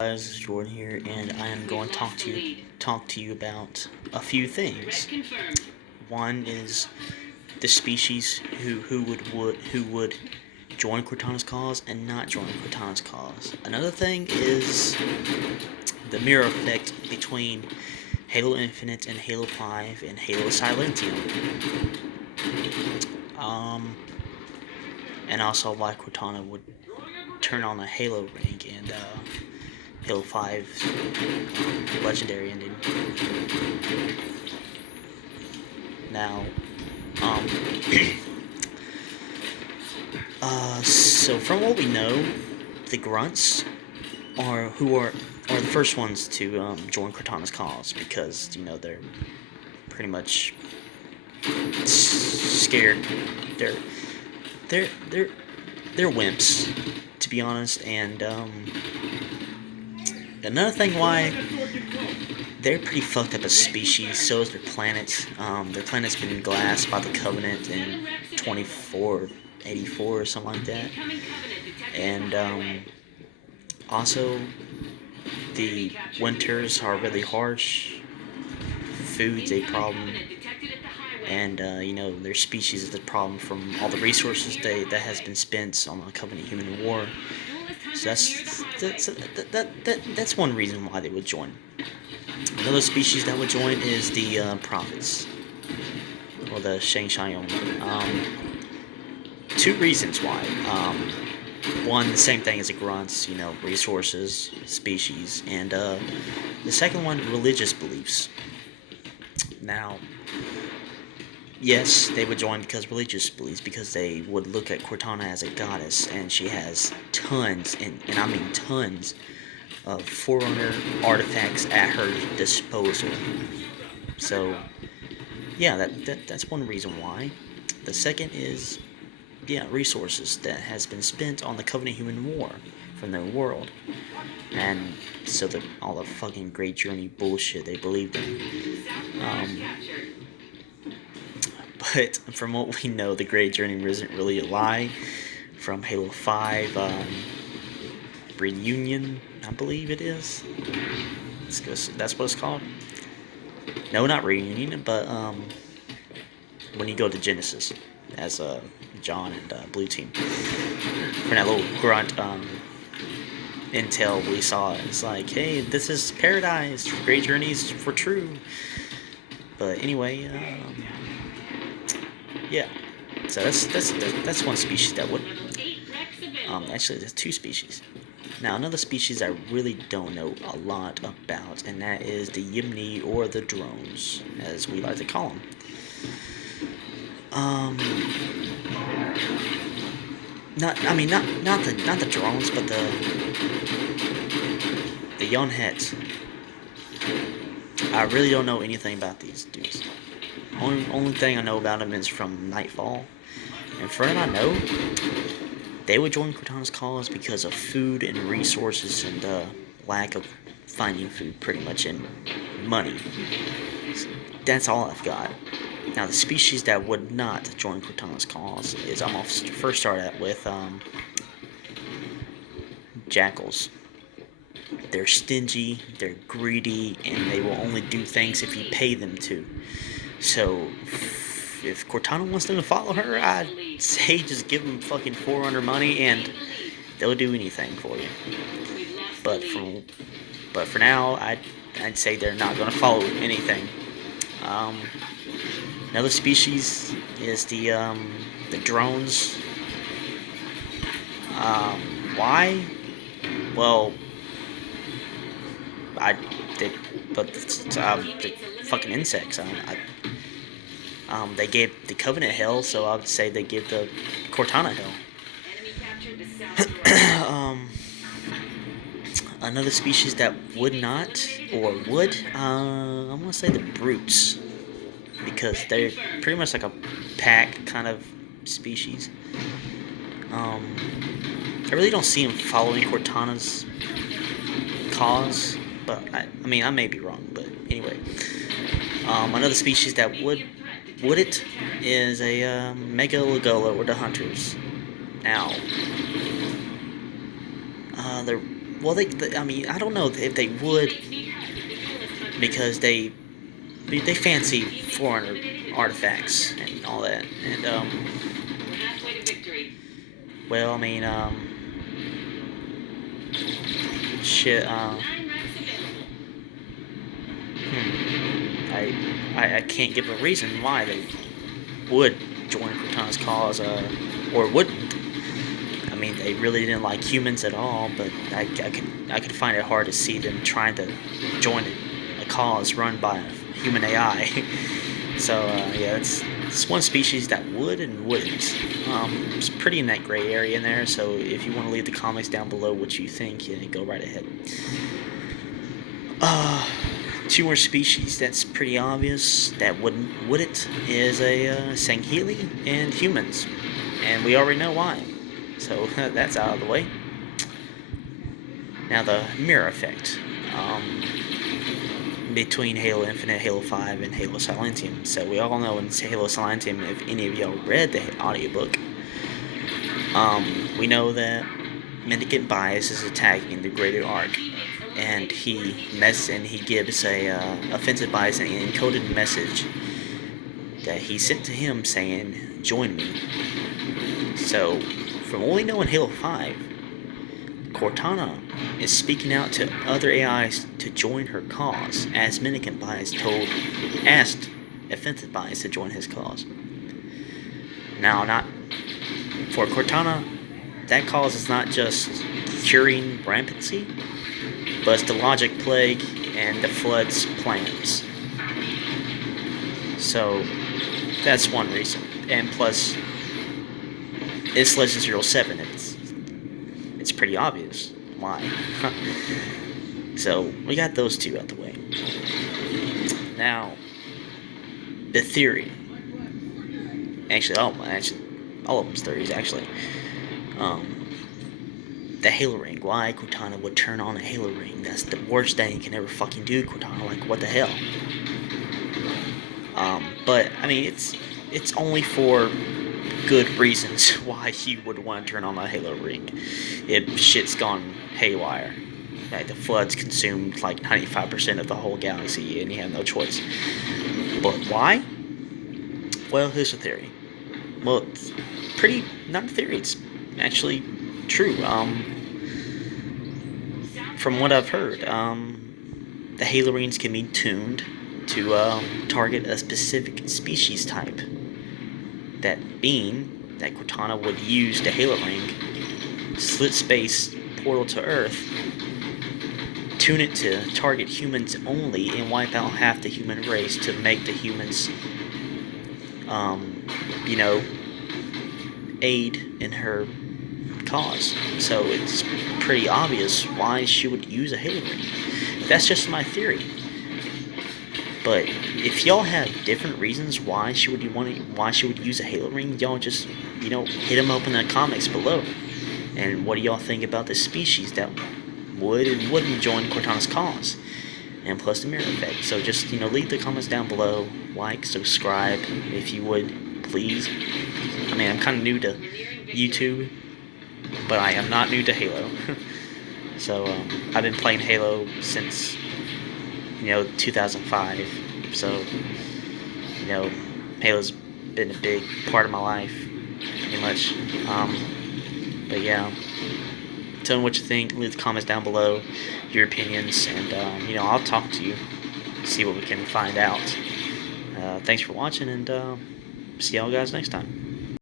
Guys, Jordan here, and I am going to talk to you about a few things. One is the species who would join Cortana's cause and not join Cortana's cause. Another thing is the mirror effect between Halo Infinite and Halo 5 and Halo Silentium. Um, and also why Cortana would turn on a Halo ring and Halo 5 legendary ending. Now, um, so from what we know, the grunts are the first ones to join Cortana's cause because they're pretty much scared. They're they're they're they're wimps, to be honest. And another thing why they're pretty fucked up as species. So is their planet. Their planet's been glassed by the Covenant in 2484 or something like that. And also, the winters are really harsh. Food's a problem, and their species is the problem from all the resources that has been spent on the Covenant-Human War. So that's one reason why they would join. Another species that would join is the prophets, or the Shang Xiong. Two reasons why. One, the same thing as the grunts, resources, species, and the second one, religious beliefs. Now, yes, they would join because religious beliefs, because they would look at Cortana as a goddess, and she has tons, and I mean tons, of Forerunner artifacts at her disposal. So, yeah, that's one reason why. The second is, yeah, resources that has been spent on the Covenant-Human War from their world, and so all the fucking Great Journey bullshit they believed in. But from what we know, the Great Journey isn't really a lie. From Halo 5 Reunion, I believe it is. That's what it's called. No, not Reunion, but when you go to Genesis as John and Blue Team. For that little grunt intel we saw, it's like, hey, this is paradise. Great journeys for true. But anyway, yeah. So that's one species that would. Actually, there's two species. Now, another species I really don't know a lot about, and that is the Yimni, or the drones, as we like to call them. Not the drones, but the Yonhets. I really don't know anything about these dudes. Only thing I know about them is from Nightfall, and for all I know, they would join Cortana's cause because of food and resources and lack of finding food, pretty much, and money. That's all I've got. Now, the species that would not join Cortana's cause is, I'm gonna first start out with jackals. They're stingy, they're greedy, and they will only do things if you pay them to. So, if Cortana wants them to follow her, I'd say just give them fucking 400 money and they'll do anything for you. But for now, I'd say they're not gonna follow anything. Another species is the drones. Why? Well, they fucking insects. They gave the Covenant hell, so I would say they give the Cortana hell. Another species that would not, or would, I'm gonna say the brutes, because they're pretty much like a pack kind of species. I really don't see them following Cortana's cause, but I may be wrong, but anyway. Another species that would it is a Mega Legola, or the Hunters. Now, they're well, I mean, I don't know if they would, because they fancy foreign artifacts and all that, and well, I mean, shit, I can't give a reason why they would join Cortana's cause, or wouldn't. I mean, they really didn't like humans at all, but I could find it hard to see them trying to join a cause run by a human AI. So yeah, it's one species that would and wouldn't. It's pretty in that gray area in there. So if you want to leave the comments down below what you think, yeah, go right ahead. Uh, Two more species that's pretty obvious that wouldn't is a Sangheili and humans, and we already know why. So that's out of the way. Now the mirror effect between Halo Infinite, Halo 5, and Halo Silentium. So we all know in Halo Silentium, if any of y'all read the audiobook, we know that Mendicant Bias is attacking the Greater Ark, and he gives a offensive bias and an encoded message that he sent to him saying, "Join me." So, from what we know in Halo 5, Cortana is speaking out to other AIs to join her cause, as Mendicant Bias asked offensive bias to join his cause. Now, not for Cortana, that cause is not just curing rampancy, but it's the Logic Plague and the Flood's plans. So that's one reason. And plus, it's Legend 07. It's pretty obvious why. So we got those two out the way. Now, the theory. Actually, all of them's theories, actually. The Halo Ring. Why Cortana would turn on a Halo Ring. That's the worst thing you can ever fucking do, Cortana. Like, what the hell? But, I mean, it's only for good reasons why you would want to turn on a Halo Ring. If shit's gone haywire. Like, the Flood's consumed, like, 95% of the whole galaxy, and you have no choice. But why? Well, here's the theory. Well, it's not a theory, it's actually true. From what I've heard, the Halo Rings can be tuned to target a specific species type. That being that Cortana would use the Halo Ring, slit space portal to Earth, tune it to target humans only, and wipe out half the human race to make the humans, aid in her cause. So it's pretty obvious why she would use a Halo Ring. That's just my theory. But if y'all have different reasons why she would use a Halo Ring, y'all just hit them up in the comments below. And what do y'all think about the species that would and wouldn't join Cortana's cause? And plus the mirror effect. So just leave the comments down below. Like, subscribe if you would, please. I mean, I'm kind of new to YouTube, but I am not new to Halo. So I've been playing Halo since 2005. So Halo's been a big part of my life, pretty much. But yeah, tell me what you think. Leave the comments down below, your opinions, and I'll talk to you, see what we can find out. Thanks for watching, and see y'all guys next time.